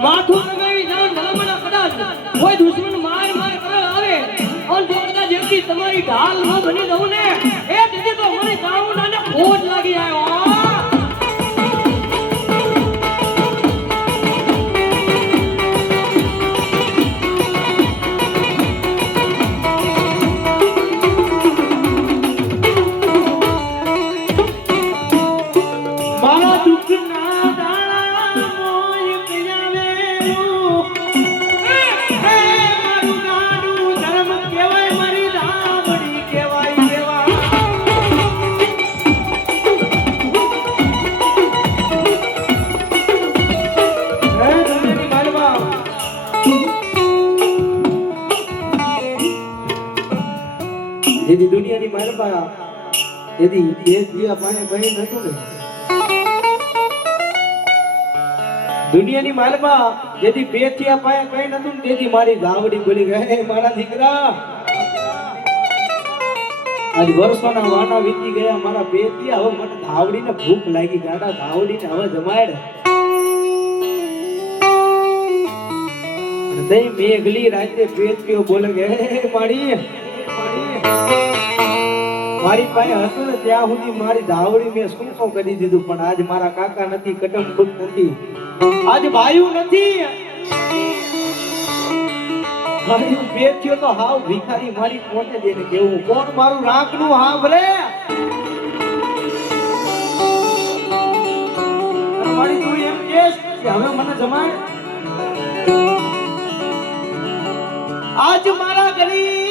માથું લગાવી જાઓ નલમણા કદાચ કોઈ દુશ્મન માર માર આવે અને જો કદાચ એમની તમારી ઢાલ ન બની દઉં ને એ દીદી તો. મને કાળું નાને ફોજ લાગી આવ્યો જેથી દુનિયાની માલવા જેથી દેશ જીવા પાણી કઈ નતું ને દુનિયાની માલમાં જેથી બે થયા પાયા કઈ નતું તેથી મારી ગાવડી બોલી ગઈ મારા દીકરા. આજ વર્ષોના વાના વીતી ગયા મારા બે થયા હવે મને ધાવડીને ભૂખ લાગી, ગાડા ધાવડીને હવે જમાડ. હૃદય મેઘલી રાતે પેટીઓ બોલે કે, "હે મારી મારી મારી પાસે હતું ને ત્યાં સુધી મારી ધાવડી મેં શું શું કરી દીધું, પણ આજ મારા કાકા નથી, કટમ ખુદ નથી. આજ ભાઈયું નથી. ભાઈયું બે તો હાવ ભિખારી મારી કોને દેને કેવું કોણ મારું રાખનું હાવ રે? મારી તું એમ કે હવે મને જમાય આજ મારા ગરીબ